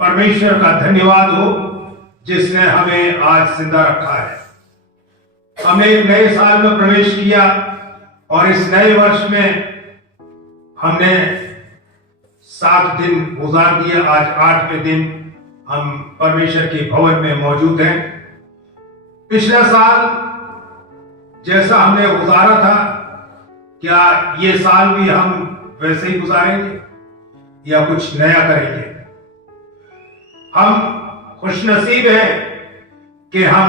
परमेश्वर का धन्यवाद हो जिसने हमें आज जिंदा रखा है। हमने एक नए साल में प्रवेश किया और इस नए वर्ष में हमने 7 दिन गुजार दिए। आज 8वें दिन हम परमेश्वर के भवन में मौजूद हैं। पिछला साल जैसा हमने गुजारा था, क्या ये साल भी हम वैसे ही गुजारेंगे या कुछ नया करेंगे? हम खुशनसीब हैं कि हम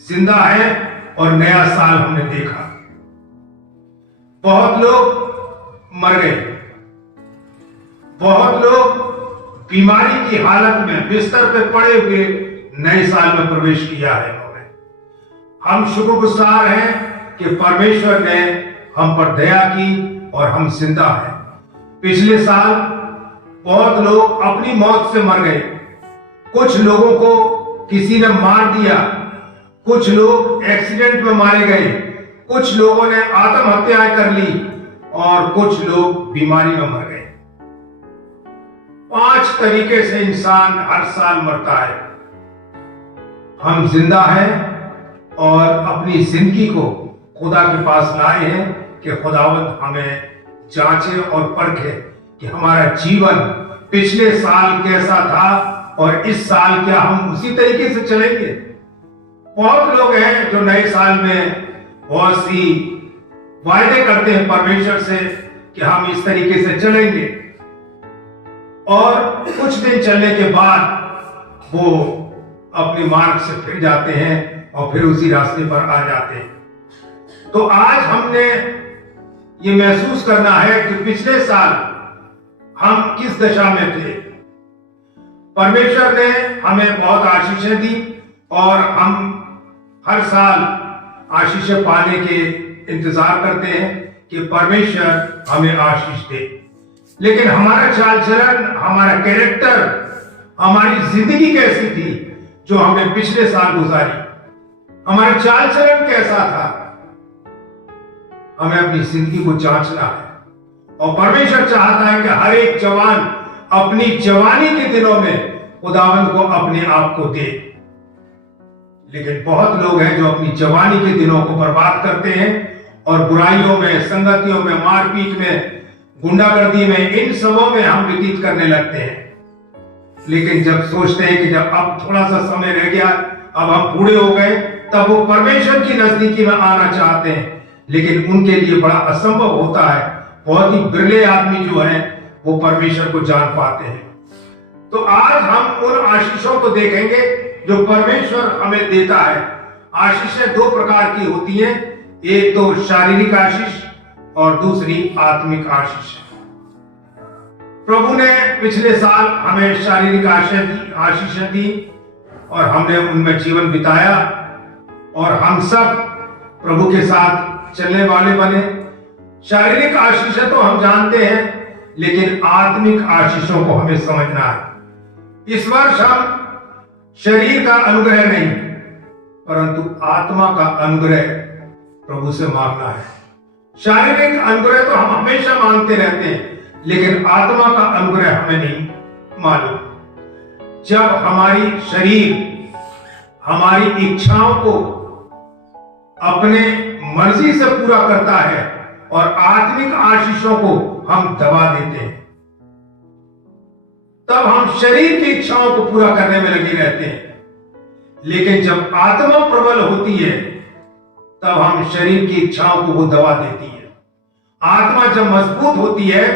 जिंदा हैं और नया साल हमने देखा। बहुत लोग मर गए, बहुत लोग बीमारी की हालत में बिस्तर पे पड़े हुए नए साल में प्रवेश किया है उन्होंने। हम शुक्रगुजार हैं कि परमेश्वर ने हम पर दया की और हम जिंदा हैं। पिछले साल बहुत लोग अपनी मौत से मर गए, कुछ लोगों को किसी ने मार दिया, कुछ लोग एक्सीडेंट में मारे गए, कुछ लोगों ने आत्महत्याएं कर ली और कुछ लोग बीमारी में मर गए। 5 तरीके से इंसान हर साल मरता है। हम जिंदा हैं और अपनी जिंदगी को खुदा के पास लाए हैं कि खुदावंद हमें जांचे और परखे कि हमारा जीवन पिछले साल कैसा था और इस साल क्या हम उसी तरीके से चलेंगे। बहुत लोग हैं जो नए साल में बहुत सी वायदे करते हैं परमेश्वर से कि हम इस तरीके से चलेंगे, और कुछ दिन चलने के बाद वो अपने मार्ग से फिर जाते हैं और फिर उसी रास्ते पर आ जाते हैं। तो आज हमने ये महसूस करना है कि पिछले साल हम किस दशा में थे। परमेश्वर ने हमें बहुत आशीषें दी और हम हर साल आशीषें पाने के इंतजार करते हैं कि परमेश्वर हमें आशीष दे। लेकिन हमारा चाल चलन, हमारा कैरेक्टर, हमारी जिंदगी कैसी थी जो हमने पिछले साल गुजारी? हमारा चाल चलन कैसा था? हमें अपनी जिंदगी को जांचना है और परमेश्वर चाहता है कि हर एक जवान अपनी जवानी के दिनों में खुदावंद को अपने आप को दे। लेकिन बहुत लोग हैं जो अपनी जवानी के दिनों को बर्बाद करते हैं और बुराइयों में, संगतियों में, मारपीट में, गुंडागर्दी में, इन सबों में हम व्यतीत करने लगते हैं। लेकिन जब सोचते हैं कि जब अब थोड़ा सा समय रह गया, अब हम बूढ़े हो गए, तब वो परमेश्वर की नजदीकी में आना चाहते हैं, लेकिन उनके लिए बड़ा असंभव होता है। बहुत ही बिरले आदमी जो हैं वो परमेश्वर को जान पाते हैं। तो आज हम उन आशीषों को देखेंगे जो परमेश्वर हमें देता है। आशीषें 2 प्रकार की होती हैं, एक तो शारीरिक आशीष और दूसरी आत्मिक आशीष। प्रभु ने पिछले साल हमें शारीरिक आशीषें दी और हमने उनमें जीवन बिताया और हम सब प्रभु के साथ चलने वाले बने। शारीरिक आशीषें तो हम जानते हैं, लेकिन आत्मिक आशीषों को हमें समझना है। इस वर्ष हम शरीर का अनुग्रह नहीं परंतु आत्मा का अनुग्रह प्रभु से मांगना है। शारीरिक अनुग्रह तो हम हमेशा मांगते रहते हैं, लेकिन आत्मा का अनुग्रह हमें नहीं मालूम। जब हमारी शरीर हमारी इच्छाओं को अपने मर्जी से पूरा करता है और आत्मिक आशीषों को हम दबा देते हैं, तब हम शरीर की इच्छाओं को पूरा करने में लगे रहते हैं। लेकिन जब आत्मा प्रबल होती है तब हम शरीर की इच्छाओं को वो दबा देती है। आत्मा जब मजबूत होती है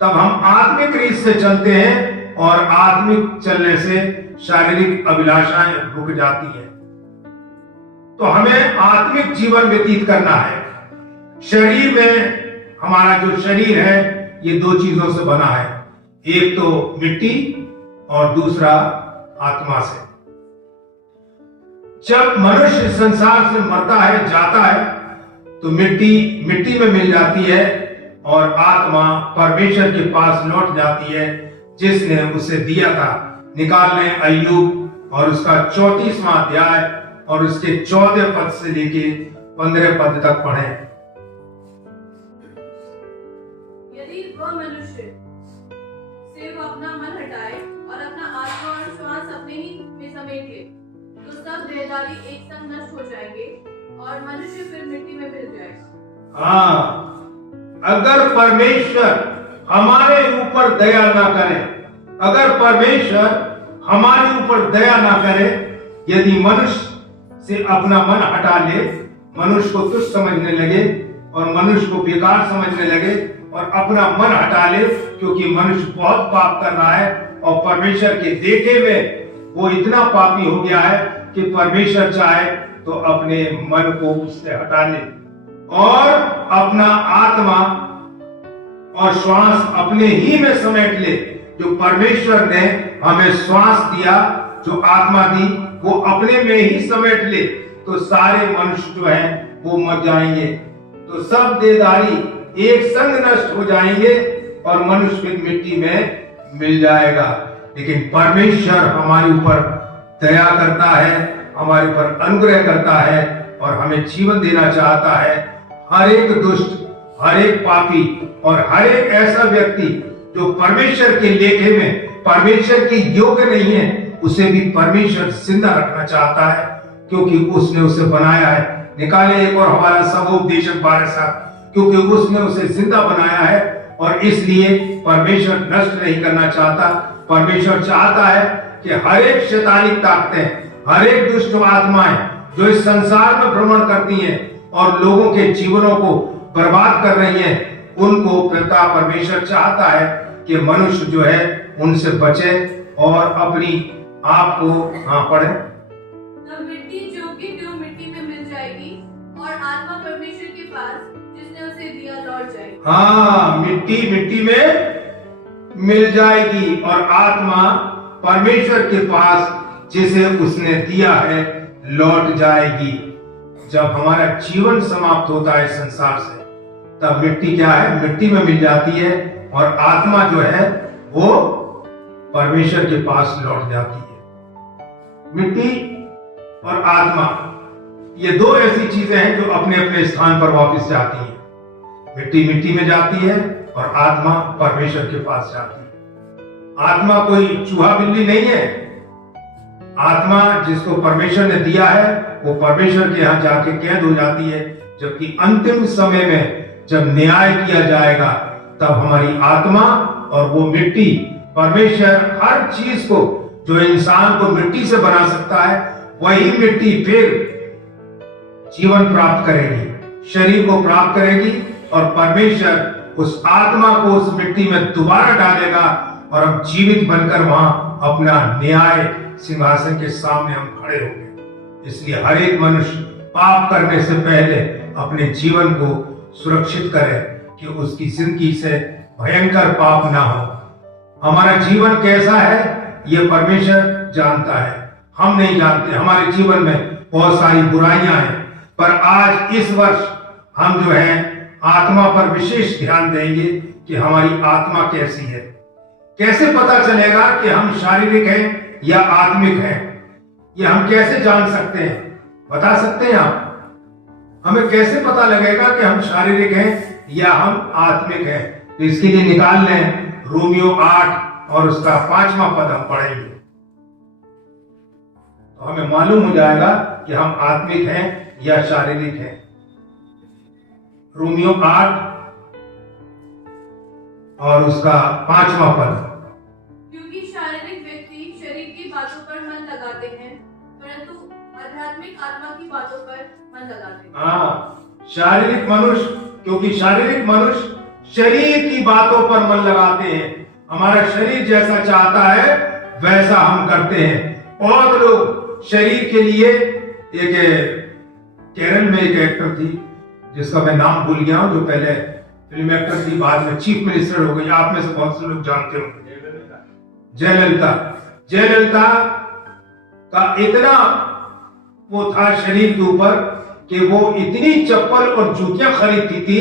तब हम आत्मिक रीत से चलते हैं और आत्मिक चलने से शारीरिक अभिलाषाएं रुक जाती है। तो हमें आत्मिक जीवन व्यतीत करना है। शरीर में, हमारा जो शरीर है ये 2 चीजों से बना है, एक तो मिट्टी और दूसरा आत्मा से। जब मनुष्य संसार से मरता है, जाता है, तो मिट्टी में मिल जाती है और आत्मा परमेश्वर के पास लौट जाती है जिसने उसे दिया था। निकाल लें अय्यूब और उसका 34वां अध्याय और उसके 14 पद से लेके 15 पद तक पढ़ें। यदि वह मनुष्य से वो अपना मन हटाए और अपना देदारी एक संग नष्ट हो जाएंगे और मनुष्य फिर मिट्टी में मिल जाएगा। हाँ, अगर परमेश्वर हमारे ऊपर दया ना करे, अगर परमेश्वर हमारे ऊपर दया ना करे, यदि मनुष्य से अपना मन हटा ले, मनुष्य को तुच्छ समझने लगे और मनुष्य को बेकार समझने लगे और अपना मन हटा ले, क्योंकि मनुष्य बहुत पाप कर रहा है और परमेश्वर के देखे में वो इतना पापी हो गया है कि परमेश्वर चाहे तो अपने मन को उससे हटा ले और अपना आत्मा और श्वास अपने ही में समेट ले। जो परमेश्वर ने हमें श्वास दिया, जो आत्मा दी, वो अपने में ही समेट ले, तो सारे मनुष्य जो हैं वो मर जाएंगे, तो सब देहधारी एक संग नष्ट हो जाएंगे और मनुष्य फिर मिट्टी में मिल जाएगा। लेकिन परमेश्वर हमारे ऊपर दया करता है, हमारे ऊपर अनुग्रह करता है और हमें जीवन देना चाहता है। हर एक दुष्ट, हर एक पापी और हर एक ऐसा व्यक्ति जो परमेश्वर के लेखे में परमेश्वर के योग्य नहीं है, उसे भी परमेश्वर जिंदा रखना चाहता है, क्योंकि उसने उसे बनाया है। निकाले एक और हमारा सबोपदेशक 12 क्योंकि उसने उसे जिंदा बनाया है और इसलिए परमेश्वर नष्ट नहीं करना चाहता। परमेश्वर चाहता है कि हर एक शैतानिक ताकतें, हर एक दुष्ट आत्माएं जो इस संसार में भ्रमण करती हैं और लोगों के जीवनों को बर्बाद कर रही हैं, उनको पिता परमेश्वर चाहता है कि मनुष्य जो है उनसे बचे और अपनी आप को पढ़े। तब मिट्टी जो की त्यों मिट्टी में मिल जाएगी और आत्मा परमेश्वर के पास जिसने उसे दिया लौट जाएगी। हाँ, मिट्टी मिट्टी में मिल जाएगी और आत्मा परमेश्वर के पास जिसे उसने दिया है लौट जाएगी। जब हमारा जीवन समाप्त होता है संसार से, तब मिट्टी क्या है? मिट्टी में मिल जाती है और आत्मा जो है वो परमेश्वर के पास लौट जाती है। मिट्टी और आत्मा, ये दो ऐसी चीजें हैं जो अपने अपने स्थान पर वापस जाती हैं। मिट्टी मिट्टी में जाती है और आत्मा परमेश्वर के पास जाती है। आत्मा कोई चूहा बिल्ली नहीं है। आत्मा जिसको परमेश्वर ने दिया है वो परमेश्वर के यहाँ जाके कैद हो जाती है, जबकि अंतिम समय में जब न्याय किया जाएगा तब हमारी आत्मा और वो मिट्टी, परमेश्वर हर चीज को जो इंसान को मिट्टी से बना सकता है, वही मिट्टी फिर जीवन प्राप्त करेगी, शरीर को प्राप्त करेगी और परमेश्वर उस आत्मा को उस मिट्टी में दोबारा डालेगा और हम जीवित बनकर वहां अपना न्याय सिंहासन के सामने हम खड़े होंगे। इसलिए हर एक मनुष्य पाप करने से पहले अपने जीवन को सुरक्षित करे कि उसकी जिंदगी से भयंकर पाप ना हो। हमारा जीवन कैसा है ये परमेश्वर जानता है, हम नहीं जानते। हमारे जीवन में बहुत सारी बुराइयां हैं, पर आज इस वर्ष हम जो है आत्मा पर विशेष ध्यान देंगे कि हमारी आत्मा कैसी है। कैसे पता चलेगा कि हम शारीरिक हैं या आत्मिक हैं? ये हम कैसे जान सकते हैं? बता सकते हैं आप? हमें कैसे पता लगेगा कि हम शारीरिक हैं या हम आत्मिक हैं? तो इसके लिए निकाल लें रोमियो 8 और उसका 5वां पद हम पढ़ेंगे, तो हमें मालूम हो जाएगा कि हम आत्मिक हैं या शारीरिक हैं। रोमियो 8 और उसका 5वां पद। क्योंकि शारीरिक व्यक्ति शरीर की बातों पर मन लगाते हैं, परंतु आध्यात्मिक आत्मा की बातों पर मन लगाते हैं। हाँ, शारीरिक मनुष्य, क्योंकि शारीरिक मनुष्य शरीर की बातों पर मन लगाते हैं। हमारा शरीर जैसा चाहता है वैसा हम करते हैं। बहुत लोग शरीर के लिए, एक केरल में एक एक्टर थी जिसका मैं नाम भूल गया हूं, जो पहले फिल्म एक्टर थी, बाद में चीफ मिनिस्टर हो गई। आप में से बहुत से लोग जानते होंगे, जयललिता। जयललिता का इतना वो था शरीर के ऊपर कि वो इतनी चप्पल और जूतियां खरीदती थी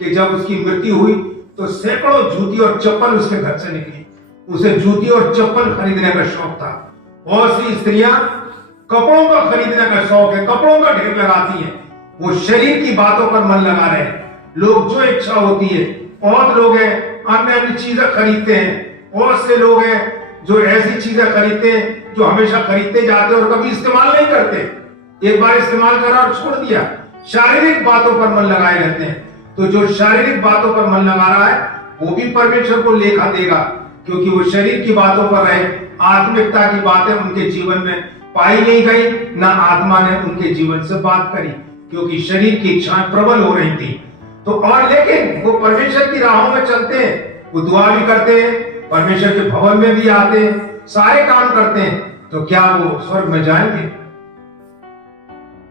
कि जब उसकी मृत्यु हुई तो सैकड़ों जूती और चप्पल उसके घर से निकली। उसे जूती और चप्पल खरीदने का शौक था। बहुत सी स्त्रियां कपड़ों का खरीदने का शौक है, कपड़ों का ढेर लगाती हैं। वो शरीर की बातों पर मन लगा रहे हैं। लोग जो इच्छा होती है, बहुत लोग हैं अन्य अन्य चीजें खरीदते हैं। बहुत से लोग हैं जो ऐसी चीजें खरीदते हैं जो हमेशा खरीदते जाते हैं और कभी इस्तेमाल नहीं करते। एक बार इस्तेमाल करा और छोड़ दिया। शारीरिक बातों पर मन लगाए रहते हैं। तो जो शारीरिक बातों पर मन लगा रहा है वो भी परमेश्वर को लेखा देगा, क्योंकि वो शरीर की बातों पर रहे। आत्मिकता की बातें उनके जीवन में पाई नहीं गई, ना आत्मा ने उनके जीवन से बात करी, क्योंकि शरीर की इच्छाएं प्रबल हो रही थी। तो और लेकिन वो परमेश्वर की राहों में चलते हैं, वो दुआ भी करते हैं, परमेश्वर के भवन में भी आते हैं, सारे काम करते हैं, तो क्या वो स्वर्ग में जाएंगे?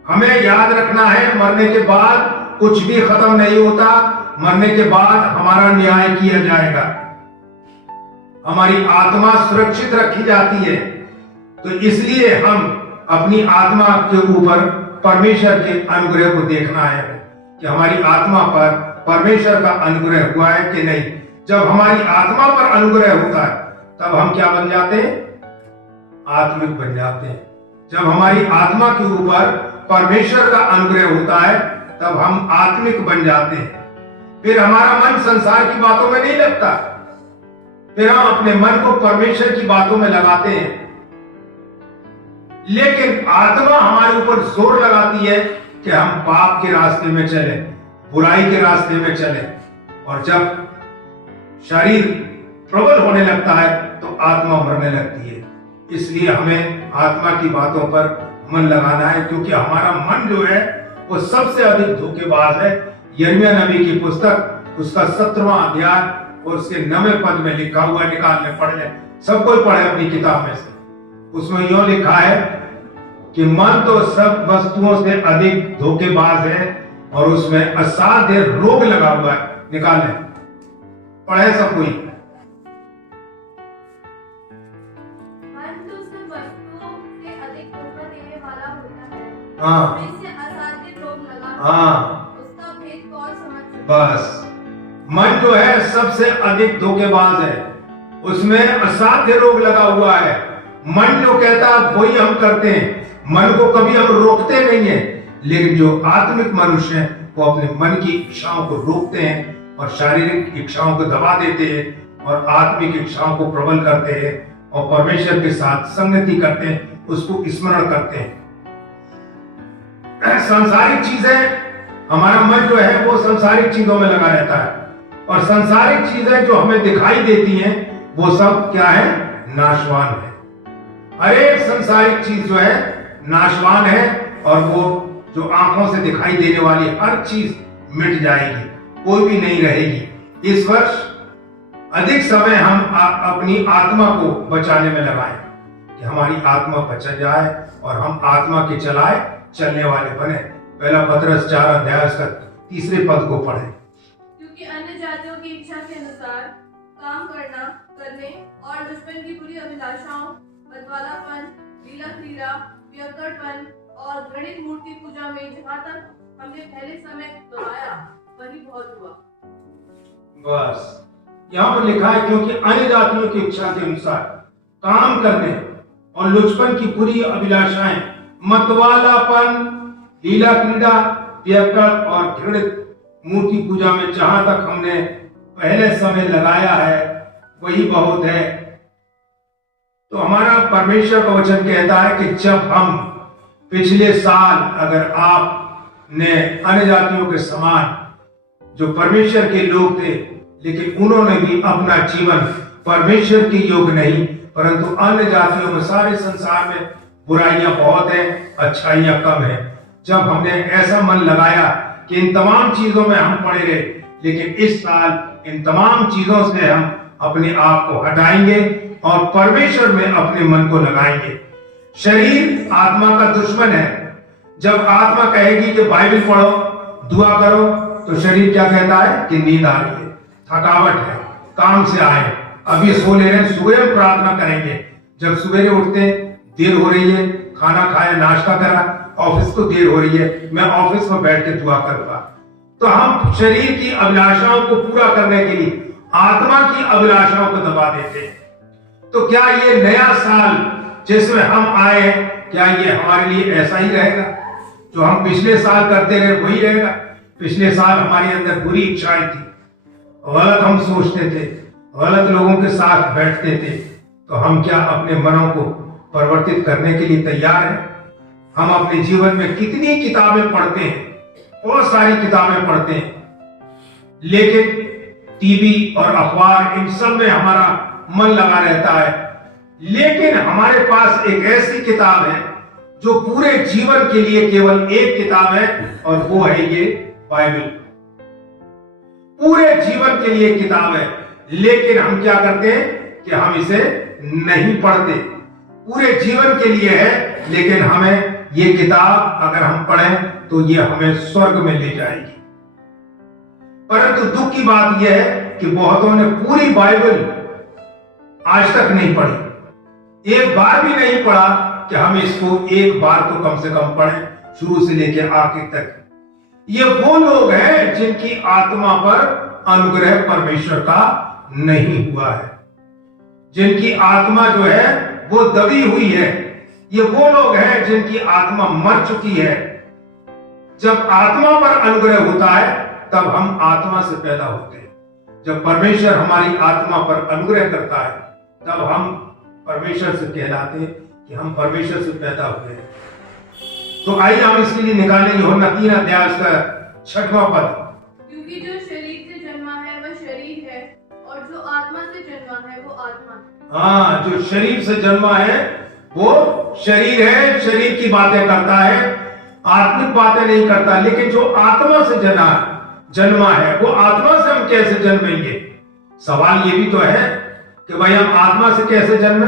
हमें याद रखना है, मरने के बाद कुछ भी खत्म नहीं होता। मरने के बाद हमारा न्याय किया जाएगा, हमारी आत्मा सुरक्षित रखी जाती है। तो इसलिए हम अपनी आत्मा के ऊपर परमेश्वर के अनुग्रह को देखना है कि हमारी आत्मा पर परमेश्वर का अनुग्रह हुआ है कि नहीं। जब हमारी आत्मा पर अनुग्रह होता है तब हम क्या बन जाते हैं? आत्मिक बन जाते हैं। जब हमारी आत्मा के ऊपर परमेश्वर का अनुग्रह होता है तब हम आत्मिक बन जाते हैं। फिर हमारा मन संसार की बातों में नहीं लगता, फिर हम अपने मन को परमेश्वर की बातों में लगाते हैं। लेकिन आत्मा हमारे ऊपर जोर लगाती है कि हम पाप के रास्ते में चले, बुराई के रास्ते में चले, और जब शरीर प्रबल होने लगता है तो आत्मा मरने लगती है। इसलिए हमें आत्मा की बातों पर मन लगाना है, क्योंकि हमारा मन जो है वो सबसे अधिक धोखेबाज है। यिर्मयाह नबी की पुस्तक उसका 17वां अध्याय और उसके 9वें पद में लिखा हुआ, निकाल ले, पढ़ ले, सब कोई पढ़े अपनी किताब में से। उसमें यूं लिखा है कि मन तो सब वस्तुओं से अधिक धोखेबाज है और उसमें असाध्य रोग लगा हुआ है। निकाल ले, पढ़े सब कोई। मन तो सब वस्तुओं से अधिक धोखा देने वाला होता है, हाँ उसमें से असाध्य रोग लगा, हाँ, उसका भेद कौन समझ सकता है? बस मन जो है सबसे अधिक धोखेबाज है, उसमें असाध्य रोग लगा हुआ है। मन जो कहता है वही हम करते हैं, मन को कभी हम रोकते नहीं है। लेकिन जो आत्मिक मनुष्य है वो अपने मन की इच्छाओं को रोकते हैं और शारीरिक इच्छाओं को दबा देते हैं और आत्मिक इच्छाओं को प्रबल करते हैं और परमेश्वर के साथ संगति करते हैं, उसको स्मरण करते हैं। सांसारिक चीजें, हमारा मन जो है वो सांसारिक चीजों में लगा रहता है, और सांसारिक चीजें जो हमें दिखाई देती हैं वो सब क्या है? नाशवान है। हर एक सांसारिक चीज जो है नाशवान है, और वो जो आंखों से दिखाई देने वाली हर चीज मिट जाएगी, कोई भी नहीं रहेगी। इस वर्ष अधिक समय हम अपनी आत्मा को बचाने में लगाएं कि हमारी आत्मा बच जाए और हम आत्मा के चलाए चलने वाले बने। पहला पतरस 4 अध्याय उसका 3 पद को पढ़ें। क्योंकि अन्य जातियों की इच्छा के अनुसार काम करने और दुश्मन की बुरी अभिलाषाओं, मतवालापन, लीला क्रीड़ा, पियक्कड़पन और घृणित मूर्ति पूजा में जहाँ तक हमने पहले समय दोहराया वही बहुत हुआ। बस यहाँ पर लिखा है, क्योंकि अन्य जातियों की इच्छा के अनुसार काम करने और लुचपन की बुरी अभिलाषाएं, मतवालापन, लीला क्रीड़ा, पियक्कड़ और घृणित मूर्ति पूजा में जहां तक हमने पहले समय लगाया है वही बहुत है। तो हमारा परमेश्वर का वचन कहता है कि जब हम पिछले साल, अगर आपने अन्य जातियों के समान जो परमेश्वर के लोग थे, लेकिन उन्होंने भी अपना जीवन परमेश्वर के योग नहीं, परंतु अन्य जातियों में, सारे संसार में बुराइयां बहुत हैं, अच्छाइयां कम हैं। जब हमने ऐसा मन लगाया कि इन तमाम चीजों में हम पड़े रहे, लेकिन इस साल इन तमाम चीजों से हम अपने आप को हटाएंगे और परमेश्वर में अपने मन को लगाएंगे। शरीर आत्मा का दुश्मन है। जब आत्मा कहेगी कि बाइबल पढ़ो, दुआ करो, तो शरीर क्या कहता है कि नींद आ रही है, थकावट है, काम से आए, अभी सो ले रहे हैं, सुबह हम प्रार्थना करेंगे। जब सवेरे उठते हैं, देर हो रही है, खाना खाया, नाश्ता करा, ऑफिस को देर हो रही है, मैं ऑफिस में बैठ के दुआ करूंगा। तो हम शरीर की अभिलाषाओं को पूरा करने के लिए आत्मा की अभिलाषाओं को दबा देते हैं। तो क्या ये नया साल जिसमें हम आए हैं, क्या ये हमारे लिए ऐसा ही रहेगा? जो हम पिछले साल करते रहे वही रहेगा? पिछले साल हमारे अंदर बुरी इच्छाएं थी, गलत हम सोचते थे, गलत लोगों के साथ बैठते थे, तो हम क्या अपने मनों को परिवर्तित करने के लिए तैयार हैं? हम अपने जीवन में कितनी किताबें पढ़ते हैं, बहुत सारी किताबें पढ़ते हैं, लेकिन टीवी और अखबार इन सब में हमारा मन लगा रहता है। लेकिन हमारे पास एक ऐसी किताब है जो पूरे जीवन के लिए केवल एक किताब है, और वो है ये बाइबल। पूरे जीवन के लिए एक किताब है, लेकिन हम क्या करते हैं कि हम इसे नहीं पढ़ते। पूरे जीवन के लिए है, लेकिन हमें ये किताब अगर हम पढ़ें तो ये हमें स्वर्ग में ले जाएगी। परंतु दुख की बात यह है कि बहुतों ने पूरी बाइबल आज तक नहीं पढ़ी, एक बार भी नहीं पढ़ा कि हम इसको एक बार तो कम से कम पढ़ें, शुरू से लेकर आखिर तक। ये वो लोग हैं जिनकी आत्मा पर अनुग्रह परमेश्वर का नहीं हुआ है, जिनकी आत्मा जो है वो दबी हुई है। ये वो लोग हैं जिनकी आत्मा मर चुकी है। जब आत्मा पर अनुग्रह होता है तब हम आत्मा से पैदा होते हैं। जब परमेश्वर हमारी आत्मा पर अनुग्रह करता है तब हम परमेश्वर से कहलाते हैं कि हम परमेश्वर से पैदा हुए हैं। तो आइए हम इसके लिए निकालें यूहन्ना 3 अध्याय का 6वां पद। क्योंकि जो शरीर से जन्मा है वह शरीर है, और जो आत्मा से जन्मा है वो आत्मा है। हाँ, जो शरीर से जन्मा है वो शरीर है, शरीर की बातें करता है, आत्मिक बातें नहीं करता। लेकिन जो आत्मा से जन्मा है वो आत्मा से हम कैसे जन्मेंगे? सवाल ये भी तो है कि भाई हम आत्मा से कैसे जन्मे?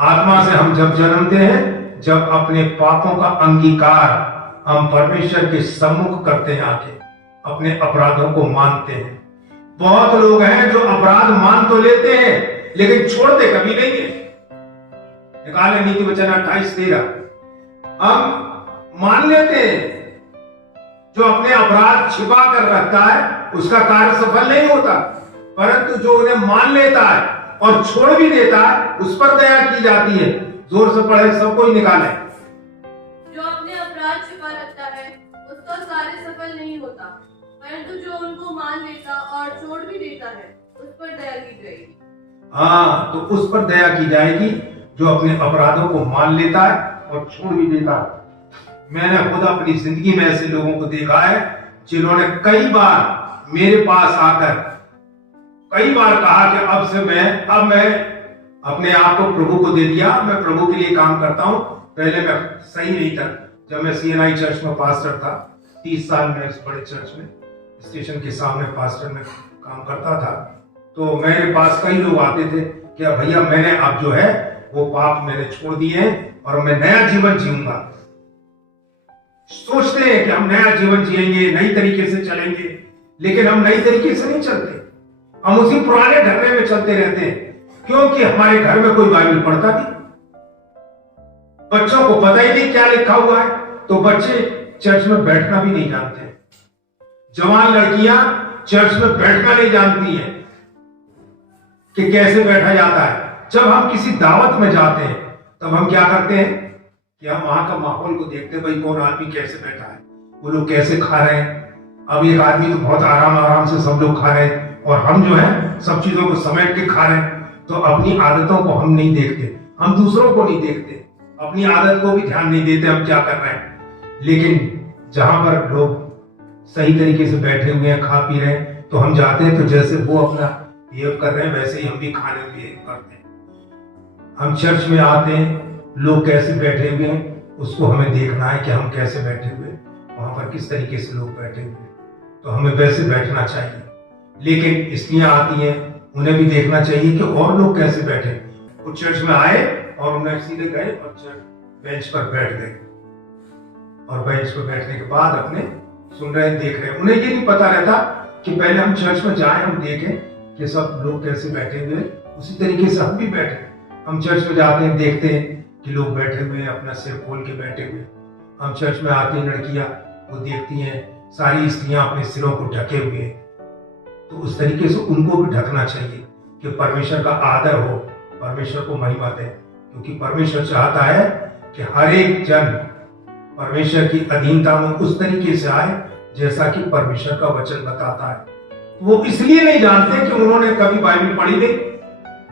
आत्मा से हम जब जन्मते हैं जब अपने पापों का अंगीकार हम परमेश्वर के सम्मुख करते हैं, आके अपने अपराधों को मानते हैं। बहुत लोग हैं जो अपराध मान तो लेते हैं लेकिन छोड़ते कभी नहीं है। निकाले नीति वचन 28:13। हम मान लेते हैं, जो अपने अपराध छिपा कर रखता है उसका कार्य सफल नहीं होता, परंतु जो उन्हें मान लेता है और छोड़ भी देता है उस पर दया की जाती है। जोर से पढ़े, सब कोई निकाले। जो अपने अपराध छिपा रखता है उसका कार्य सफल नहीं होता, परंतु जो उनको मान लेता और छोड़ भी देता है उस पर दया की जाएगी। हाँ, तो उस पर दया की जाएगी जो अपने अपराधों को मान लेता है और छोड़ भी देता है। मैंने खुद अपनी जिंदगी में ऐसे लोगों को देखा है जिन्होंने कई बार मेरे पास आकर कई बार कहा कि अब मैं अपने आप को प्रभु को दे दिया, मैं प्रभु के लिए काम करता हूं। पहले मैं सही नहीं था। जब मैं CNI चर्च में पास्टर था, 30 साल में इस बड़े चर्च में स्टेशन के सामने पास्टर में काम करता था, तो मेरे पास कई लोग आते थे कि भैया मैंने अब जो है वो पाप मैंने छोड़ दिए हैं और मैं नया जीवन जीऊंगा। सोचते हैं कि हम नया जीवन जिएंगे, नई तरीके से चलेंगे, लेकिन हम नई तरीके से नहीं चलते। हम उसी पुराने ढर्रे में चलते रहते हैं, क्योंकि हमारे घर में कोई बाइबल पढ़ता नहीं। बच्चों को पता ही नहीं क्या लिखा हुआ है, तो बच्चे चर्च में बैठना भी नहीं जानते। जवान लड़कियां चर्च में बैठना नहीं जानती हैं कि कैसे बैठा जाता है। जब हम किसी दावत में जाते हैं तब हम क्या करते हैं कि हम वहां का माहौल को देखते हैं, भाई कौन आदमी कैसे बैठा है, वो लोग कैसे खा रहे हैं। अब एक आदमी तो बहुत आराम से सब लोग खा रहे हैं और हम जो है सब चीजों को समेट के खा रहे हैं। तो अपनी आदतों को हम नहीं देखते, हम दूसरों को नहीं देखते, अपनी आदत को भी ध्यान नहीं देते हम क्या कर रहे हैं। लेकिन जहां पर लोग सही तरीके से बैठे हुए हैं, खा पी रहे हैं, तो हम जाते हैं तो जैसे वो अपना बिहेव कर रहे हैं वैसे ही हम भी खाने बिहेव करते हैं। हम चर्च में आते हैं, लोग कैसे बैठे हुए हैं उसको हमें देखना है कि हम कैसे बैठे हुए हैं, वहां पर किस तरीके से लोग बैठे हुए हैं, तो हमें वैसे बैठना चाहिए। लेकिन स्त्रियां आती हैं, उन्हें भी देखना चाहिए कि और लोग कैसे बैठे। वो चर्च में आए और उन्हें सीधे गए और बेंच पर बैठ गए, और बेंच पर बैठने के बाद अपने सुन रहे देख रहे। उन्हें ये नहीं पता रहता कि पहले हम चर्च में जाएं, हम देखें कि सब लोग कैसे बैठे हुए, उसी तरीके से हम भी बैठे। हम चर्च में जाते हैं, देखते हैं कि लोग बैठे हुए हैं, अपना सिर खोल के बैठे हुए। हम चर्च में आते हैं, लड़कियां वो देखती हैं सारी स्त्रियां अपने सिरों को ढके हुए, तो उस तरीके से उनको भी ढकना चाहिए कि परमेश्वर का आदर हो, परमेश्वर को महिमा दे। क्योंकि परमेश्वर चाहता है कि हर एक जन परमेश्वर की अधीनता में उस तरीके से आए जैसा कि परमेश्वर का वचन बताता है। वो इसलिए नहीं जानते कि उन्होंने कभी बाइबल पढ़ी नहीं,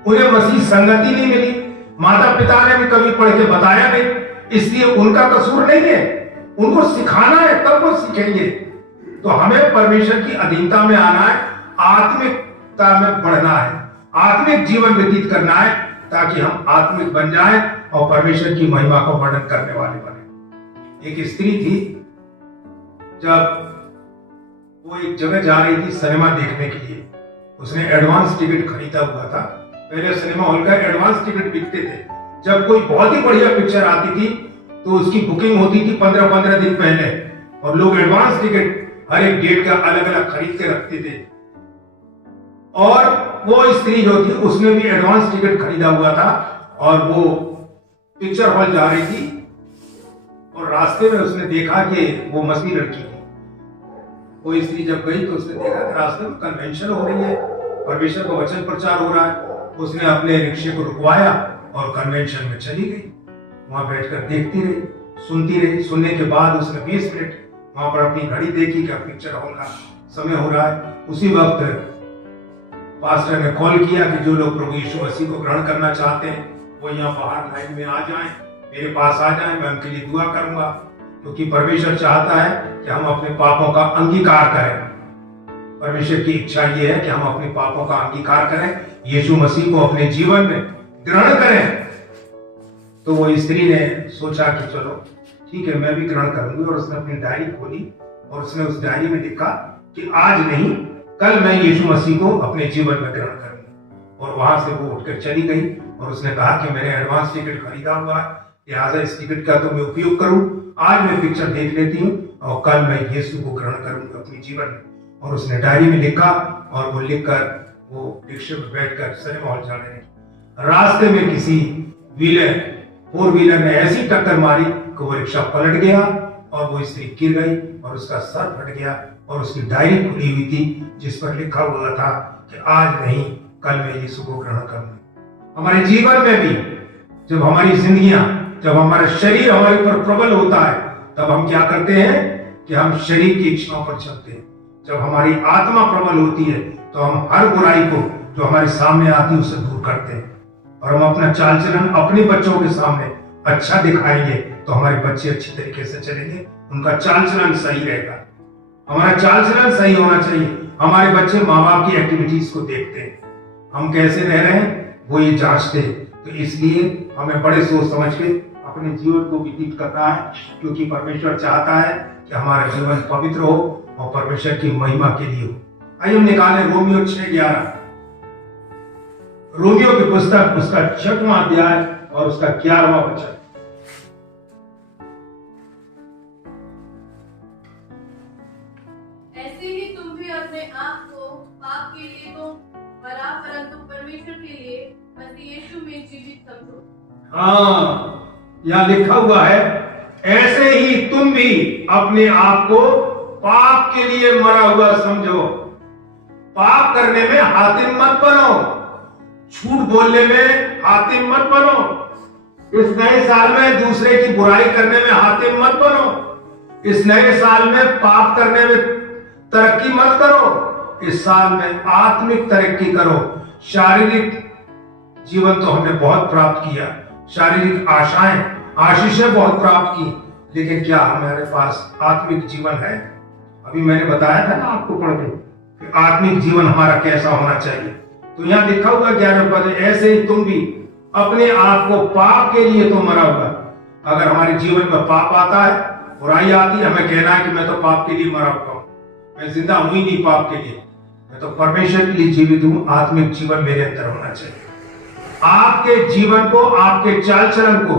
उन्हें मसीह संगति नहीं मिली, माता पिता ने भी कभी पढ़ के बताया नहीं, इसलिए उनका कसूर नहीं है, उनको सिखाना है तब वो सीखेंगे। तो हमें परमेश्वर की अधीनता में आना है, आत्मिकता में बढ़ना है, आत्मिक जीवन व्यतीत करना है, ताकि हम आत्मिक बन जाएं और परमेश्वर की महिमा को वर्णन करने वाले बने। एक स्त्री थी, जब वो एक जगह जा रही थी सिनेमा देखने के लिए, उसने एडवांस टिकट खरीदा हुआ था। पहले सिनेमा हॉल का एडवांस टिकट बिकते थे। जब कोई बहुत ही बढ़िया पिक्चर आती थी तो उसकी बुकिंग होती थी 15-15 दिन पहले, और लोग एडवांस टिकट हर एक डेट का अलग अलग खरीद के रखते थे। और वो स्त्री जो थी उसने भी एडवांस टिकट खरीदा हुआ था और वो पिक्चर हॉल जा रही थी, और रास्ते में उसने देखा कि वो मसीह लड़की थी। वो स्त्री जब गई तो उसने देखा कि रास्ते में कन्वेंशन हो रही है, परमेश्वर का वचन प्रचार हो रहा है। उसने अपने रिक्शे को रुकवाया और कन्वेंशन में चली गई। वहां बैठकर देखती रही, सुनती रही। सुनने के बाद उसने 20 मिनट वहां पर अपनी घड़ी देखी कि पिक्चर हॉल का समय हो रहा है। उसी वक्त पास्टर ने कॉल किया कि जो लोग प्रभु यीशु मसीह को ग्रहण करना चाहते हैं वो यहाँ बाहर लाइन में आ जाएं, मेरे पास आ जाएं, मैं उनके लिए दुआ करूंगा। क्योंकि परमेश्वर चाहता है कि हम अपने पापों का अंगीकार करें। परमेश्वर की इच्छा ये है कि हम अपने पापों का अंगीकार करें, यीशु मसीह को अपने जीवन में ग्रहण करें। तो वो स्त्री ने सोचा कि चलो ठीक है, मैं भी ग्रहण करूंगी। और उसने अपनी डायरी खोली और उसने उस डायरी में लिखा कि आज नहीं, कल मैं यीशु मसीह को अपने जीवन में ग्रहण करूंगी। और वहां से वो उठकर चली गई और उसने कहा कि मैंने एडवांस टिकट खरीदा हुआ है, लिहाजा इस टिकट का तो मैं उपयोग करूं। आज मैं पिक्चर देख लेती हूँ और कल मैं यीशु को ग्रहण करूंगा अपने जीवन में। और उसने डायरी में लिखा और वो लिखकर वो रिक्शे में बैठकर सिनेमा हॉल जाने लगी। रास्ते में किसी फोर व्हीलर ने ऐसी टक्कर मारी कि वो रिक्शा पलट गया और वो स्त्री गिर गई और उसका सर फट गया। और उसकी डायरी खुली हुई थी जिस पर लिखा हुआ था कि आज नहीं, कल मैं यीशु को ग्रहण करूंगा। हमारे जीवन में भी जब हमारी जिंदगियां, जब हमारा शरीर हमारे ऊपर प्रबल होता है, तब हम क्या करते हैं कि हम शरीर की इच्छाओं पर चलते हैं। जब हमारी आत्मा प्रबल होती है तो हम हर बुराई को जो हमारे सामने आती है उसे दूर करते हैं, और हम अपना चाल चलन अपने बच्चों के सामने अच्छा दिखाएंगे तो हमारे बच्चे अच्छी तरीके से चलेंगे, उनका चाल चलन सही रहेगा। हमारा चाल चलन सही होना चाहिए। हमारे बच्चे माँ बाप की एक्टिविटीज को देखते हैं, हम कैसे रह रहे हैं वो ये जांचते हैं। तो इसलिए हमें बड़े सोच समझ के अपने जीवन को व्यतीत करना है, क्योंकि परमेश्वर चाहता है कि हमारा जीवन पवित्र हो और परमेश्वर की महिमा के लिए हो। आइए हम निकालें रोमियो 6:11। रोमियो की पुस्तक उसका 6वां अध्याय और उसका 11वां वचन। ऐसे ही तुम भी अपने आप को पाप के लिए तो मरा, परंतु परमेश्वर के लिए मसीह यीशु में जीवित समझो। हाँ, यहाँ लिखा हुआ है, ऐसे ही तुम भी अपने आप को पाप के लिए मरा हुआ समझो। पाप करने में हातिम मत बनो, झूठ बोलने में हातिम मत बनो। इस नए साल में दूसरे की बुराई करने में हातिम मत बनो। इस नए साल में पाप करने में तरक्की मत करो। इस साल में आत्मिक तरक्की करो। शारीरिक जीवन तो हमने बहुत प्राप्त किया, शारीरिक आशाएं, आशीषें बहुत प्राप्त की, लेकिन क्या हमारे पास आत्मिक जीवन है? अभी मैंने बताया था ना आपको पढ़ के कि आत्मिक जीवन हमारा कैसा होना चाहिए। तो यहाँ लिखा हुआ 11वें पद, ऐसे ही तुम भी अपने आप को पाप के लिए तो मरा हुआ। अगर हमारे जीवन में पाप आता है, बुराई आती है, हमें कहना है कि मैं तो पाप के लिए मरा हुआ हूं, मैं जिंदा हूं ही नहीं पाप के लिए, मैं तो परमेश्वर के लिए जीवित हूं। आत्मिक जीवन मेरे अंदर होना चाहिए। आपके जीवन को, आपके चाल चलन को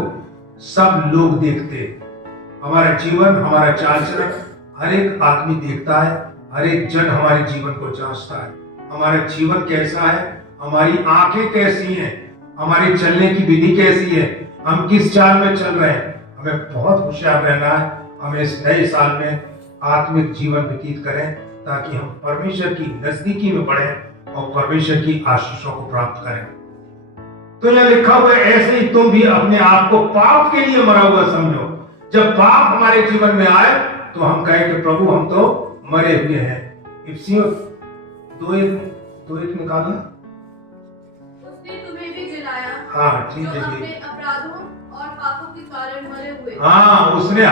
सब लोग देखते हैं। हमारा जीवन, हमारा चाल चलन हर एक आदमी देखता है, हर एक जन हमारे जीवन को जांचता है। हमारा जीवन कैसा है, हमारी आंखें कैसी हैं, हमारे चलने की विधि कैसी है, हम किस चाल में चल रहे हैं। हमें बहुत होशियार रहना है। हमें इस नए साल में आत्मिक जीवन व्यतीत करें ताकि हम परमेश्वर की नजदीकी में बढ़ें और परमेश्वर की आशीषों को प्राप्त करें। तो यह लिखा हुआ है, ऐसे ही तुम भी अपने आप को पाप के लिए मरा हुआ समझो। जब पाप हमारे जीवन में आए तो हम कहें कि प्रभु हम तो मरे हुए हैं। इफ्सियों 2:1 निकालना। उसने तुम्हें भी जलाया बचाया, हाँ ठीक जो है अपने जी। अपराधों और पापों के कारण मरे हुए। हाँ, उसने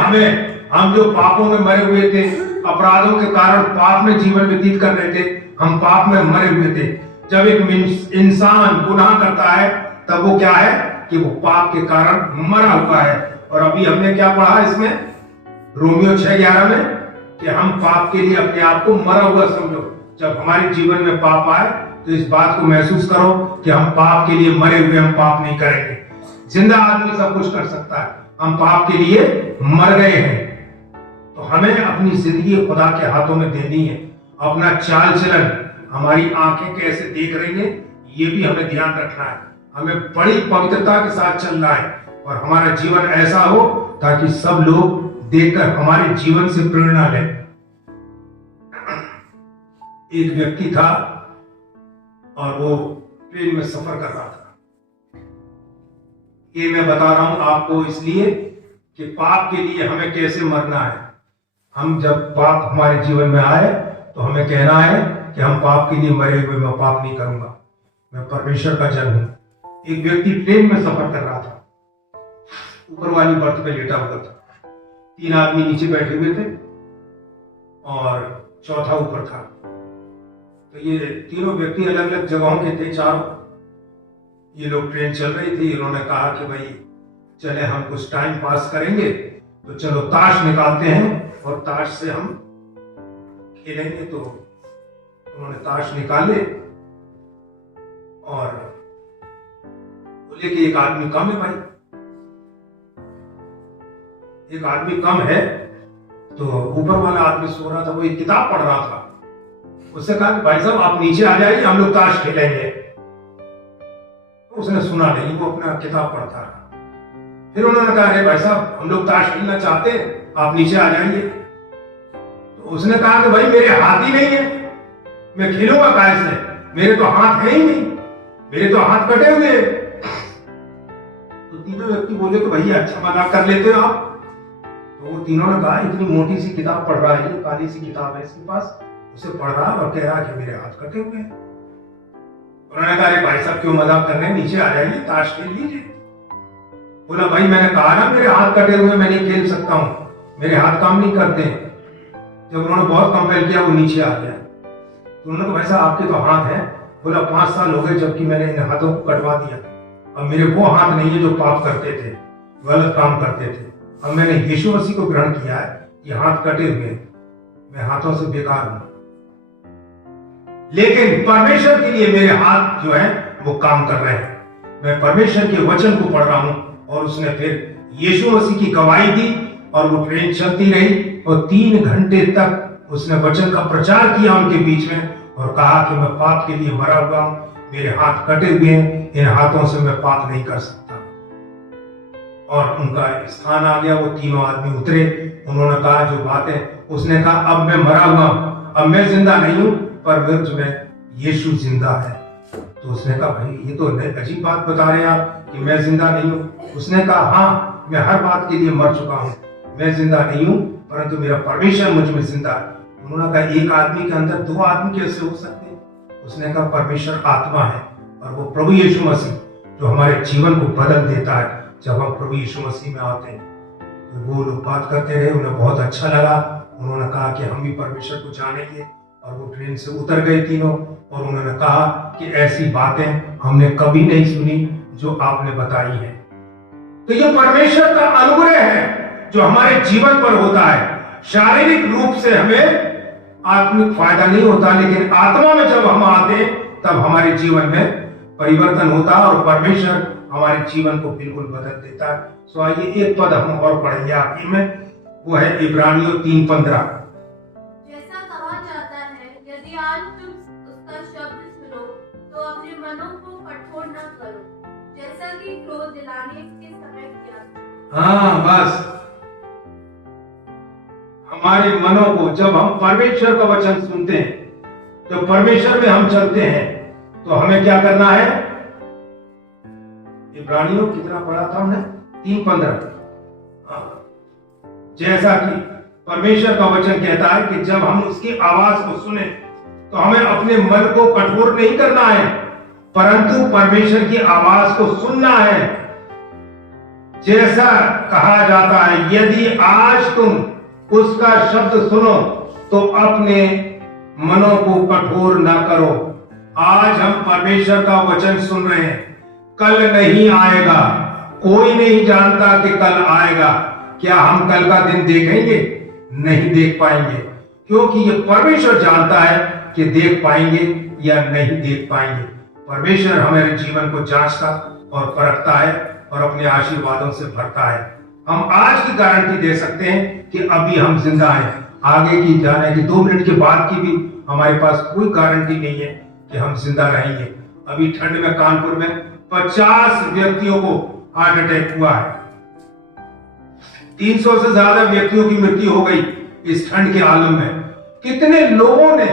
हम जो पापों में मरे हुए थे, अपराधों के कारण पाप में जीवन व्यतीत कर रहे थे, हम पाप में मरे हुए थे। जब एक इंसान गुनाह करता है तब वो क्या है कि वो पाप के कारण मरा हुआ है। और अभी हमने क्या पढ़ा इसमें रोमियो 6:11 में कि हम पाप के लिए अपने आप को मरा हुआ समझो। जब हमारे जीवन में पाप आए तो इस बात को महसूस करो कि हम पाप के लिए मरे हुए, हम पाप नहीं करेंगे। जिंदा आदमी सब कुछ कर सकता है, हम पाप के लिए मर गए हैं। तो हमें अपनी जिंदगी खुदा के हाथों में देनी है। अपना चाल चलन, हमारी आंखें कैसे देख रही हैं, ये भी हमें ध्यान रखना है। हमें बड़ी पवित्रता के साथ चलना है और हमारा जीवन ऐसा हो ताकि सब लोग देखकर हमारे जीवन से प्रेरणा लें। एक व्यक्ति था और वो ट्रेन में सफर कर रहा था। ये मैं बता रहा हूं आपको इसलिए कि पाप के लिए हमें कैसे मरना है। हम जब पाप हमारे जीवन में आए तो हमें कहना है कि हम पाप के लिए मरे हुए, मैं पाप नहीं करूंगा, मैं परमेश्वर का जन हूं। एक व्यक्ति ट्रेन में सफर कर रहा था, ऊपर वाली बर्थ पे लेटा हुआ था। 3 आदमी नीचे बैठे हुए थे और चौथा ऊपर था। तो ये तीनों व्यक्ति अलग अलग जगहों के थे, चारों। ये लोग ट्रेन चल रही थी, इन्होंने कहा कि भाई चले हम कुछ टाइम पास करेंगे, तो चलो ताश निकालते हैं और ताश से हम खेलेंगे। तो उन्होंने ताश निकाले और बोले कि एक आदमी कम है भाई, एक आदमी कम है। तो ऊपर वाला आदमी सो रहा था, वो एक किताब पढ़ रहा था। उससे कहा कि भाई साहब आप नीचे आ जाइए, हम लोग ताश खेलेंगे। तो उसने सुना नहीं, वो अपना किताब पढ़ता रहा। फिर उन्होंने कहा अरे भाई साहब हम लोग ताश खेलना चाहते हैं, आप नीचे आ जाइए। तो उसने कहा कि भाई मेरे हाथ ही नहीं है, मैं खेलूंगा कैसे, मेरे तो हाथ है ही नहीं, मेरे तो हाथ कटे हुए हैं। तो तीनों व्यक्ति बोले कि भैया अच्छा मजाक कर लेते हो आप। तो वो तीनों ने कहा इतनी मोटी सी किताब पढ़ रहा है, ये काली सी किताब है इसके पास, उसे पढ़ रहा और कह रहा कि मेरे हाथ कटे हुए हैं। उन्होंने कहा अरे भाई साहब क्यों मजाक कर रहे हैं, नीचे आ जाइए ताश खेल लीजिए। बोला भाई मैंने कहा ना मेरे हाथ कटे हुए, मैं नहीं खेल सकता हूँ, मेरे हाथ काम नहीं करते हैं। जब उन्होंने बहुत कंपेल किया वो नीचे आ गया। तो उन्होंने कहा भाई साहब आपके तो हाथ है। बोला 5 साल हो गए जबकि मैंने इन हाथों को कटवा दिया। अब मेरे वो हाथ नहीं है जो पाप करते थे, गलत काम करते थे। अब मैंने यीशु मसीह को ग्रहण किया है, ये हाथ कटे हुए हैं, मैं हाथों से बेकार हूं। लेकिन परमेश्वर के लिए मेरे हाथ जो है वो काम कर रहे हैं। मैं परमेश्वर के वचन को पढ़ रहा हूं। और उसने फिर यीशु मसीह की गवाही दी और वो ट्रेन चलती रही और 3 घंटे तक उसने वचन का प्रचार किया उनके बीच में और कहा कि मैं पाप के लिए मरा हुआ हूं, मेरे हाथ कटे हुए हैं, इन हाथों से मैं पाप नहीं कर सकता। और उनका स्थान आ गया, वो तीनों आदमी उतरे। उन्होंने कहा जो बात है, उसने कहा अब मैं मरा हुआ हूं, अब मैं जिंदा नहीं हूं, पर मुझ में यीशु जिंदा है। तो उसने कहा भाई ये तो अजीब बात बता रहे हैं आप कि मैं जिंदा नहीं हूं। उसने कहा हाँ मैं हर बात के लिए मर चुका हूं, मैं जिंदा नहीं हूं, परंतु मेरा परमेश्वर मुझ में जिंदा है। उन्होंने कहा एक आदमी के अंदर 2 आदमी कैसे हो सकते हैं। उसने कहा परमेश्वर आत्मा है और वो प्रभु यीशु मसीह जो हमारे जीवन को बदल देता है जब हम प्रभु यीशु मसीह में आते हैं। तो वो लोग बात करते रहे, उन्हें बहुत अच्छा लगा। उन्होंने कहा कि हम भी परमेश्वर को जानेंगे और वो ट्रेन से उतर गए तीनों। और उन्होंने कहा कि ऐसी बातें हमने कभी नहीं सुनी जो आपने बताई है। तो ये परमेश्वर का अनुग्रह है जो हमारे जीवन पर होता है। शारीरिक रूप से हमें आत्मिक फायदा नहीं होता, लेकिन आत्मा में जब हम आते हैं तब हमारे जीवन में परिवर्तन होता है और परमेश्वर हमारे जीवन को बिल्कुल बदल देता है। सो आइए एक पद हम और पढ़ेंगे आखिर में, वो है इब्रानियों 3:15। जैसा कहा जाता है यदि आज तुम उसका शब्द सुनो तो अपने मनों को कठोर न करो, जैसा कि क्रोध दिलाने के समय किया। हाँ बस हमारे मनों को, जब हम परमेश्वर का वचन सुनते हैं, जब परमेश्वर में हम चलते हैं, तो हमें क्या करना है। इब्रानियों कितना पढ़ा था हमने, 3:15। जैसा कि परमेश्वर का वचन कहता है कि जब हम उसकी आवाज को सुने तो हमें अपने मन को कठोर नहीं करना है, परंतु परमेश्वर की आवाज को सुनना है। जैसा कहा जाता है, यदि आज तुम उसका शब्द सुनो तो अपने मनों को कठोर ना करो। आज हम परमेश्वर का वचन सुन रहे हैं, कल नहीं आएगा, कोई नहीं जानता कि कल आएगा। क्या हम कल का दिन देखेंगे? नहीं देख पाएंगे, क्योंकि ये परमेश्वर जानता है कि देख पाएंगे या नहीं देख पाएंगे। परमेश्वर हमारे जीवन को जांचता और परखता है और अपने आशीर्वादों से भरता है। हम आज की गारंटी दे सकते हैं कि अभी हम जिंदा हैं। आगे की जाने की 2 मिनट के बाद की भी हमारे पास कोई गारंटी नहीं है कि हम जिंदा रहेंगे। अभी ठंड में कानपुर में 50 व्यक्तियों को हार्ट अटैक हुआ है। 300 से ज्यादा व्यक्तियों की मृत्यु हो गई इस ठंड के आलम में। कितने लोगों ने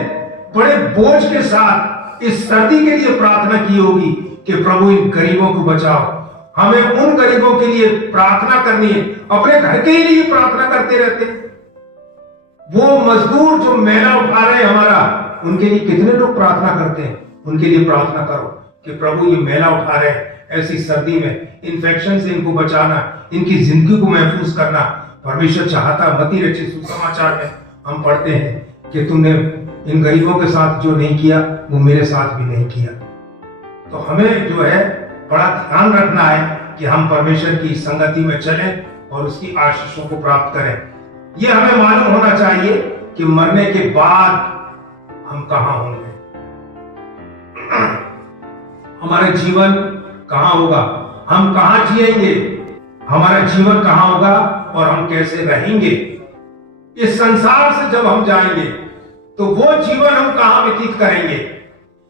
बड़े बोझ के साथ इस सर्दी के लिए प्रार्थना की होगी कि प्रभु इन गरीबों को बचाओ। हमें उन गरीबों के लिए प्रार्थना करनी है, अपने घर के लिए प्रार्थना करते रहते हैं। वो मजदूर जो मेला उठा रहे हैं हमारा, उनके लिए कितने लोग प्रार्थना करते हैं? उनके लिए प्रार्थना करो कि प्रभु ये मेला उठा रहे हैं ऐसी सर्दी में, इन्फेक्शन से इनको बचाना, इनकी जिंदगी को महफूज करना। परमेश्वर चाहता। मत्ती रचित सुसमाचार में हम पढ़ते हैं कि तुमने इन गरीबों के साथ जो नहीं किया वो मेरे साथ भी नहीं किया। तो हमें जो है बड़ा ध्यान रखना है कि हम परमेश्वर की संगति में चलें और उसकी आशीषों को प्राप्त करें। यह हमें मालूम होना चाहिए कि मरने के बाद हम कहां होंगे, हमारा जीवन कहां होगा, हम कहां जिएंगे, हमारा जीवन कहां होगा और हम कैसे रहेंगे। इस संसार से जब हम जाएंगे तो वो जीवन हम कहां व्यतीत करेंगे?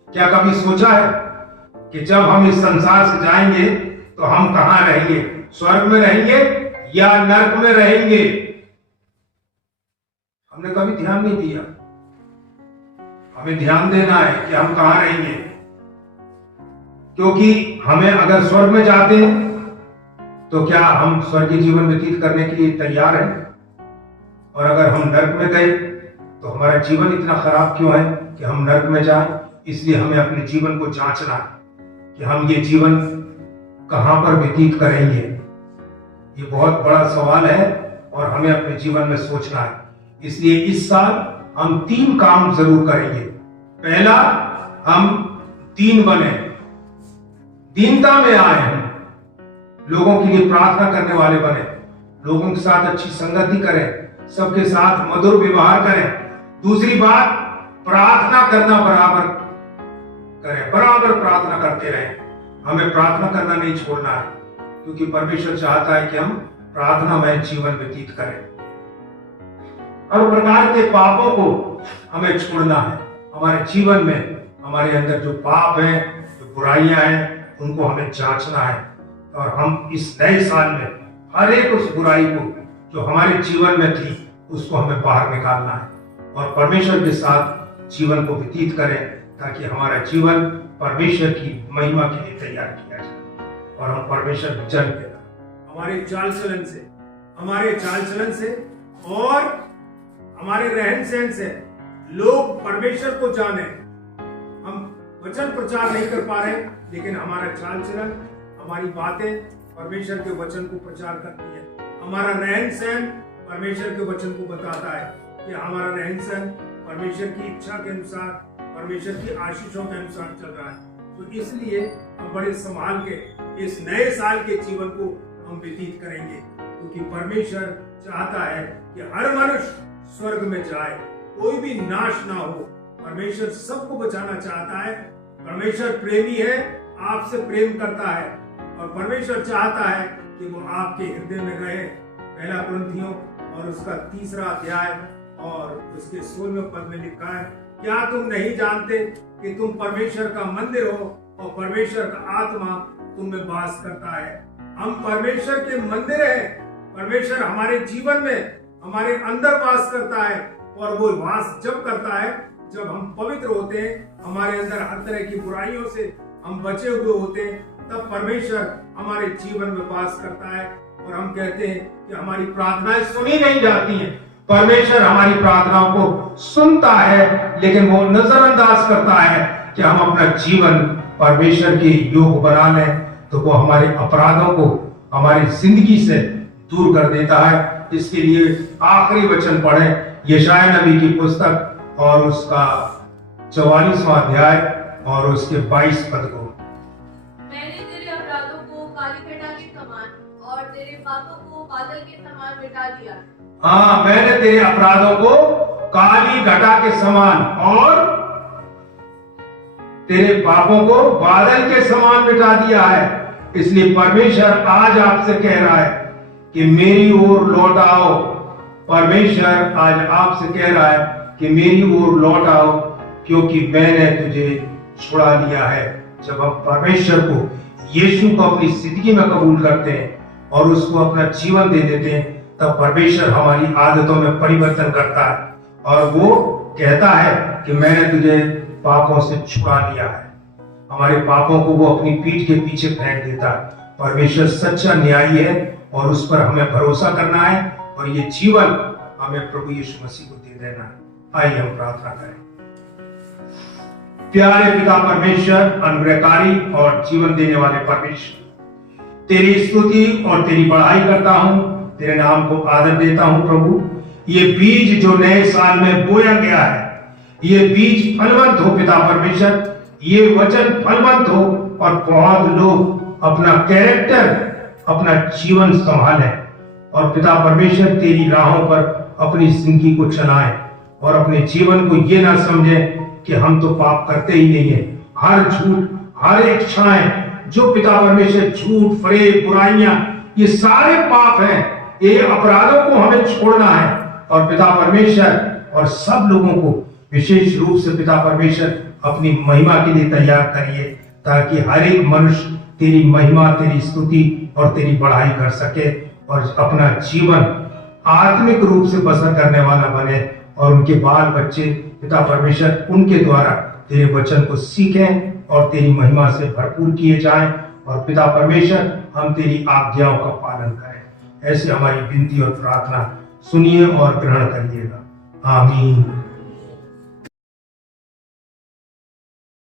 क्या कभी सोचा है कि जब हम इस संसार से जाएंगे तो हम कहां रहेंगे? स्वर्ग में रहेंगे या नरक में रहेंगे? हमने कभी ध्यान नहीं दिया। हमें ध्यान देना है कि हम कहां रहेंगे, क्योंकि हमें अगर स्वर्ग में जाते हैं तो क्या हम स्वर्गीय जीवन व्यतीत करने के लिए तैयार हैं? और अगर हम नरक में गए तो हमारा जीवन इतना खराब क्यों है कि हम नरक में जाएं? इसलिए हमें अपने जीवन को जांचना है कि हम ये जीवन कहां पर व्यतीत करेंगे। ये बहुत बड़ा सवाल है और हमें अपने जीवन में सोचना है। इसलिए इस साल हम 3 काम जरूर करेंगे। पहला, हम दीन बने, दीनता में आए, हम लोगों के लिए प्रार्थना करने वाले बने, लोगों के साथ अच्छी संगति करें, सबके साथ मधुर व्यवहार करें। दूसरी बात, प्रार्थना करना बराबर करें, बराबर प्रार्थना करते रहें। हमें प्रार्थना करना नहीं छोड़ना है, क्योंकि परमेश्वर चाहता है कि हम प्रार्थनामय जीवन व्यतीत करें। हर प्रकार के पापों को हमें छोड़ना है। हमारे जीवन में हमारे अंदर जो पाप है, जो बुराइयां हैं, उनको हमें जांचना है और हम इस नए साल में हर एक उस बुराई को जो हमारे जीवन में थी उसको हमें बाहर निकालना है और परमेश्वर के साथ जीवन को व्यतीत करें, ताकि हमारा जीवन परमेश्वर की महिमा के लिए तैयार किया जाए और हम परमेश्वर के जन के हमारे चाल चलन से और हमारे रहन सहन से लोग परमेश्वर को जाने। हम वचन प्रचार नहीं कर पा रहे, लेकिन हमारा चाल चलन, हमारी बातें परमेश्वर के वचन को प्रचार करती है। हमारा रहन सहन परमेश्वर के वचन को बताता है कि हमारा रहन सहन परमेश्वर की इच्छा के अनुसार, परमेश्वर की आशीषों के अनुसार चल रहा है। तो इसलिए हम बड़े संभाल के इस नए साल के जीवन को हम व्यतीत करेंगे, क्योंकि परमेश्वर चाहता है कि हर मनुष्य स्वर्ग में जाए, कोई भी नाश ना हो। परमेश्वर सबको बचाना चाहता है। परमेश्वर प्रेमी है, आपसे प्रेम करता है और परमेश्वर चाहता है कि वो आपके हृदय में रहे। पहला कुरिन्थियों और उसका 3रा अध्याय और उसके 16वें पद में लिखा है, क्या तुम नहीं जानते कि तुम परमेश्वर का मंदिर हो और परमेश्वर का आत्मा तुम में वास करता है। हम परमेश्वर के मंदिर हैं। परमेश्वर हमारे जीवन में हमारे अंदर वास करता है और वो वास जब करता है जब हम पवित्र होते हैं, हमारे अंदर हर तरह की बुराइयों से हम बचे हुए होते हैं, तब परमेश्वर हमारे जीवन में वास करता है और हम कहते हैं कि हमारी प्रार्थनाएं सुनी नहीं जाती हैं। परमेश्वर हमारी प्रार्थनाओं को सुनता है, लेकिन वो नजरअंदाज करता है कि हम अपना जीवन परमेश्वर के योग बना लें तो वो हमारे अपराधों को हमारी जिंदगी से दूर कर देता है। इसके लिए आखिरी वचन पढ़ें यशायाह नबी की पुस्तक और उसका 44वां अध्याय और उसके 22 पद को। मैंने तेरे अपराधों को काली घटा के समान और तेरे पापों को बादल के समान मिटा दिया। हाँ, मैंने तेरे अपराधों को काली घटा के समान और तेरे पापों को बादल के समान मिटा दिया है। इसलिए परमेश्वर आज आपसे कह रहा है कि मेरी ओर लौट आओ। परमेश्वर आज आपसे कह रहा है कि मेरी ओर लौट आओ, क्योंकि मैंने तुझे छुड़ा लिया है। जब हम परमेश्वर को यीशु को अपनी जिंदगी में कबूल करते हैं और उसको अपना जीवन दे देते हैं, तब परमेश्वर हमारी आदतों में परिवर्तन करता है और वो कहता है कि मैंने तुझे पापों से छुड़ा लिया है। हमारे पापों को वो अपनी पीठ के पीछे फेंक देता है। परमेश्वर सच्चा न्यायी है और उस पर हमें भरोसा करना है और ये जीवन हमें प्रभु यीशु मसीह को दे देना है। आइए हम प्रार्थना करें। प्यारे पिता परमेश्वर, अनुग्रहकारी और जीवन देने वाले परमेश्वर, तेरी स्तुति और तेरी बड़ाई करता हूं, तेरे नाम को आदर देता हूं। प्रभु, ये बीज जो नए साल में बोया गया है, ये बीज फलवंत हो पिता परमेश्वर, ये वचन फलवंत हो और बहुत लोग अपना कैरेक्टर, अपना जीवन संभालें और पिता परमेश्वर तेरी राहों पर अपनी जिंदगी को चलाएं और अपने जीवन को ये ना समझें कि हम तो पाप करते ही नहीं है। हर झूठ, हर इच्छाएं जो पिता परमेश्वर, झूठ, फरेब, बुराइयां, ये सारे पाप हैं। ये अपराधों को हमें छोड़ना है और पिता परमेश्वर और सब लोगों को विशेष रूप से पिता परमेश्वर अपनी महिमा के लिए तैयार करिए, ताकि हर एक मनुष्य तेरी महिमा, तेरी स्तुति और तेरी बढ़ाई कर सके और अपना जीवन आत्मिक रूप से बसर करने वाला बने और उनके बाल बच्चे पिता परमेश्वर उनके द्वारा तेरे वचन को सीखें और तेरी महिमा से भरपूर किए जाएं और पिता परमेश्वर हम तेरी आज्ञाओं का पालन करें। ऐसे हमारी विनती और प्रार्थना सुनिए और ग्रहण करिएगा। आमीन।